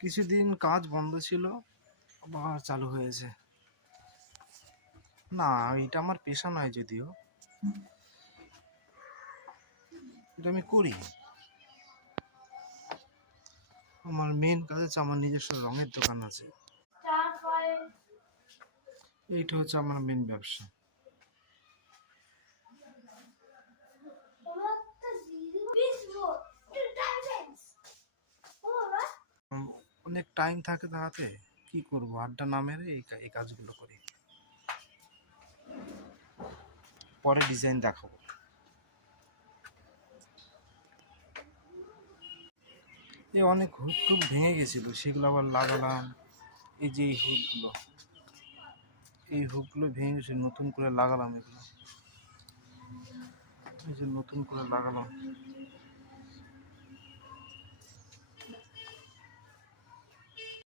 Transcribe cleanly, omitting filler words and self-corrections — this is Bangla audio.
কিছুদিন কাজ বন্ধ ছিল, আবার চালু হয়েছে। না, এটা আমার পেশা নয়, যদিও এটা আমি করি। আমার মেন কাজ হচ্ছে, আমার নিজস্ব রঙের দোকান আছে। এইটা হচ্ছে আমার মেন ব্যবসা। অনেক টাইম থাকে তাহাতে, কি করব, আড্ডা না মেরে এই কাজগুলো করি। পরে ডিজাইন দেখাবো। এই অনেক হুক টুক ভেঙে গেছিলো, সেগুলো আবার লাগালাম। এই যে এই হুকগুলো ভেঙে গেছে, নতুন করে লাগালাম। এগুলো এই যে নতুন করে লাগালাম।